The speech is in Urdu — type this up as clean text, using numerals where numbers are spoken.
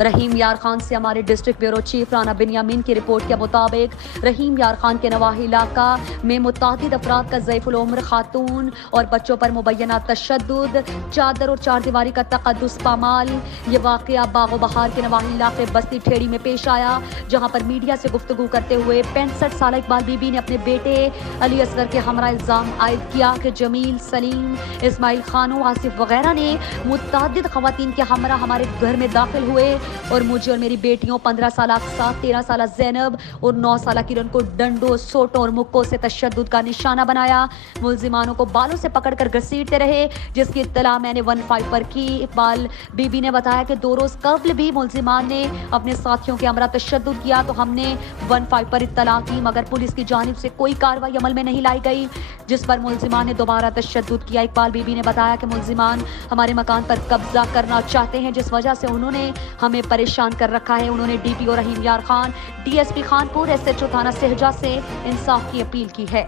رحیم یار خان سے ہمارے district bureau chief Rana Binyamin کی رپورٹ کے مطابق رحیم یار خان کے نواحی علاقہ میں متعدد افراد کا ضعیف العمر خاتون اور بچوں پر مبینہ تشدد، چادر اور چار دیواری کا تقدس پامال۔ یہ واقعہ باغ و بہار کے نواحی علاقے بستی ٹھیڑی میں پیش آیا، جہاں پر میڈیا سے گفتگو کرتے ہوئے 65 سالہ اقبال بی بی نے اپنے بیٹے علی اصغر کے ہمراہ الزام عائد کیا کہ جمیل، سلیم، اسماعیل خانو، آصف وغیرہ نے متعدد خواتین کے ہمراہ ہمارے گھر میں داخل ہوئے اور مجھے اور میری بیٹیوں 15 سالہ اقصیٰ، 13 سالہ زینب اور 9 سالہ کرن کو ڈنڈوں، سوٹوں اور مکوں سے تشدد کا نشانہ بنایا۔ ملزمانوں کو بالوں سے پکڑ کر گھسیٹتے رہے، جس کی اطلاع میں نے 15 پر کی۔ اقبال بی بی نے بتایا کہ 2 روز قبل بھی ملزمان نے اپنے ساتھیوں کے ہمراہ تشدد کیا تو ہم نے 15 پر اطلاع کی، مگر پولیس کی جانب سے کوئی کارروائی عمل میں نہیں لائی گئی، جس پر ملزمان نے دوبارہ تشدد کیا۔ اقبال بی بی نے بتایا کہ ملزمان ہمارے مکان پر قبضہ کرنا چاہتے ہیں، جس وجہ سے انہوں نے ہمیں پریشان کر رکھا ہے۔ انہوں نے D P O Rahim Yar Khan, D S P Khanpur, S H O تھانہ سہجا سے انصاف کی اپیل کی ہے۔